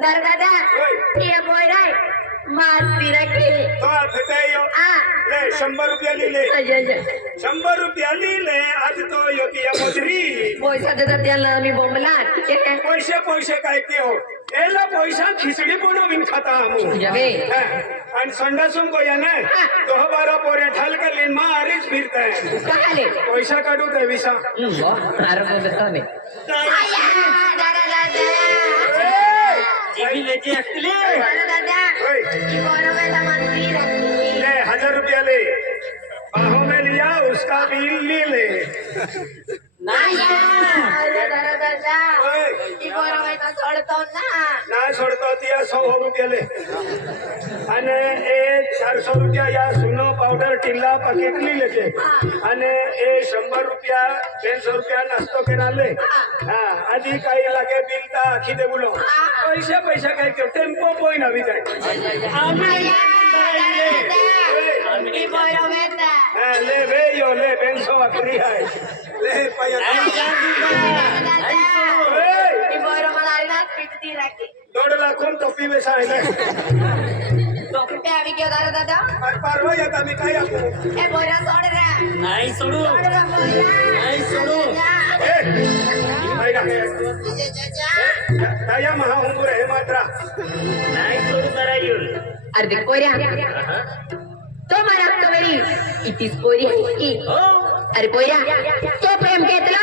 दादा ये बोय राय मार पिरा के तो आता यो ले 100 रुपया लिहिले 100 रुपया लिहिले आज तो योती या मजरी पैसा देता त्याला मी बोंबला पैसे काय के हो एला पैसा खिचडी बनवीन खाता आमू जबे आणि संडासून को याने तो 12 पोरे ठाल के लिन मारीच फिरताय काले पैसा काढू दे विसा अरे को देता ने दादा जीबी लेके असले दादा ये बोरो में तो मंदिर ले 1000 रुपया ले बाहों में लिया उसका बिल ले ले दादा ये बोरो में तो छोड़तो ना छोड़तो तिया 100 रुपया ले અને એ 400 रुपया या सुनो पाउडर टिल्ला पैकेट ली लेके અને એ 100 रुपया 150 रुपया नास्तो केला ले हां आधी काही लागे बिल ता आखी दे बोलो पैसा काय के टेम्पो बोय ना विकाय ये बोरो में था ले बे यो ले 500 वाकरी है ले पाया ये बोरो मलाई ना पिटती रखे 2 लाखून टोपी बेसायले डॉक्टर आवी क्यों दादा परवा येता मी काय आपू ए बोरा सोड रे नाही सोडू नाही सोडू ए आईला ताया महा हुंगुर हे मात्रा नाही सोडू करायला अरे देख पोऱ्या तो मला तो मेरी इतीस पोरी आहे की अरे पोऱ्या तो प्रेम घेतला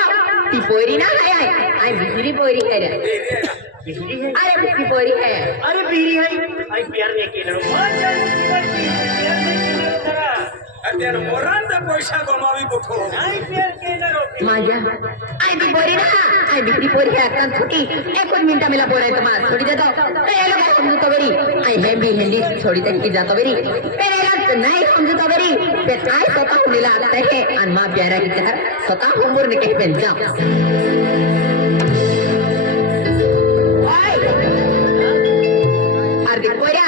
ती पोरी ना आहे आई बिजली पोरी है रे बिजली है अरे बिजली पोरी है अरे बिजली है आई प्यार नहीं केलं माझ्या जीवन प्यार नाही केलं जरा अत्यार मोरांचा पैसा गमावी कुठो नाही प्यार केलं माझ्या आई बी पोरी ना आई बिजली पोरी है कान छोटी एक मिनिट मिला बोलायचं मार छोड़ी देतो ए लोग समझतो बेरी आई है भी हिंदी छोड़ी तक की जातो बेरी पेरेला नाही समझतो बेरी पे काय स्वतः हुनेला आता है आणि मा प्यारा की तर स्वतः हुंबूर ने के पेंचा अरे पोऱ्या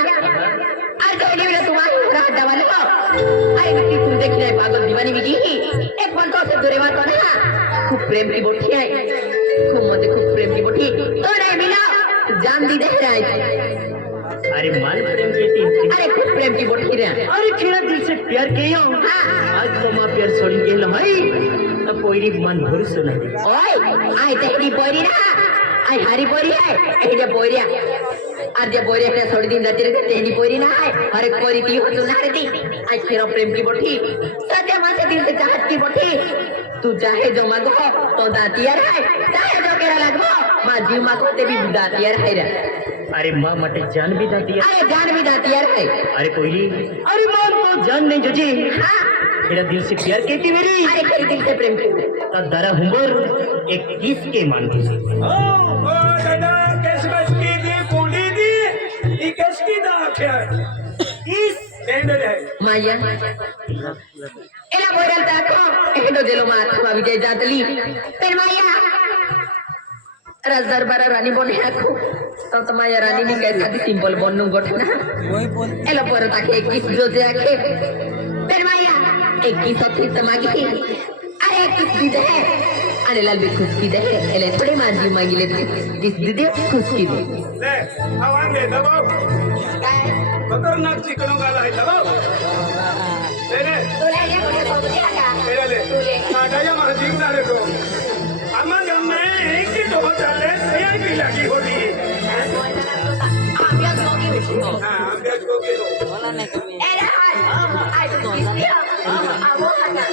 अरे देवीला तुम्हाला राहत दावाला आई नक्की तुम देखी नाही पागल दीवानी बिजी एक पण तो से दुरे मारतो ना खूप प्रेम की बोटी आहे खूप प्रेम की बोटी तो नाही मिला जान दी दे राय अरे मान प्रेम केती अरे खूप प्रेम की बोटी रे अरे खेळा दिल से प्यार केयो आज तो मा प्यार सोडी गेलो है तो पोरी मन भर सुना ओय आई तेरी पोरी ना आई हरी पोरी है ए जे पोरिया आज जे पोरिया के सोडी दिन जाती रे तेरी पोरी ना है हर एक पोरी की हो सुना रे ती आज तेरा प्रेम की बोटी सच्चे मन से दिल से चाहत की बोटी तू चाहे जो मांगो तो दातियार है चाहे जो केरा लगो मां जीव मांगो ते भी दातियार है रे अरे मां मटे जान भी दाती है अरे जान भी दातियार है अरे कोई अरे मां तो जान नहीं जुझी मेरा दिल से प्यार कहती मेरी अरे तेरे दिल से प्रेम की तब दरा हुंबर एक किस के मांगती थी ओ दादा किसमस की दी कोंडी दी ई किसकी दा आख्या किस सेंडल है माया एला बोलल ताको एडो देलो माथवा विजय जातली पेन माया राज दरबार रानी बने आखो तो तुम्हारा रानी ने कैसा दी सिंपल बननु गठना वही बोल एला पर ताके एक किस जो दे आखे पेन माया एक किस अतिरिक्त मांगी थी अरे एक किस दी दे अरे लाल भी खुश की दे एले थोड़ी मांगी मांगी ले किस दी दे खुश की दे ले आवाज दे दबाओ खतरनाक चिकनो गाला है दबाओ ले ले तो ले जा कोई सब दे आगा ले माटाया महाजीव ना रे तो अम्मा गम्मे एक की तो चले तैयार की लगी होती आप याद होगी हां हम बेच को के दो बोला नहीं तुम्हें एरा आई तो किस दिया वो आगा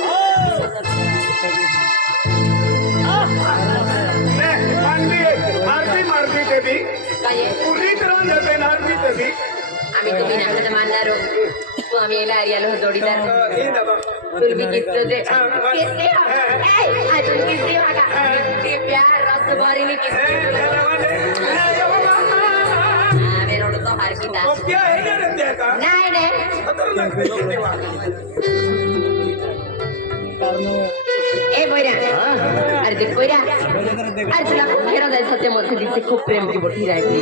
मारती ते भी काय पूरी तरह जबे नारती ते भी आम्ही तुम्ही नामत मानणारो तू आम्ही याला आर्याला जोडीदार हे दबा तुलबी किस्त दे किसते ए आज तुम किसते आगा ते प्यार रस भरी किसते मेरे रोड तो हार की था तो क्या है ये रंदे का नहीं नहीं खतरनाक देवा ए बोरा अरे देख बोरा अरे तुला खेळा जायचं ते मध्ये दिसते खूप प्रेम की बोटी राहिली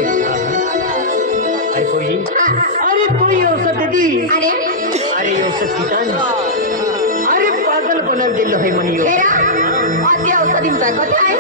अरे कोई अरे कोई औषध दी अरे अरे औषध पिता अरे पागल बनल दिल है मनियो तेरा औषधींचा कथा आहे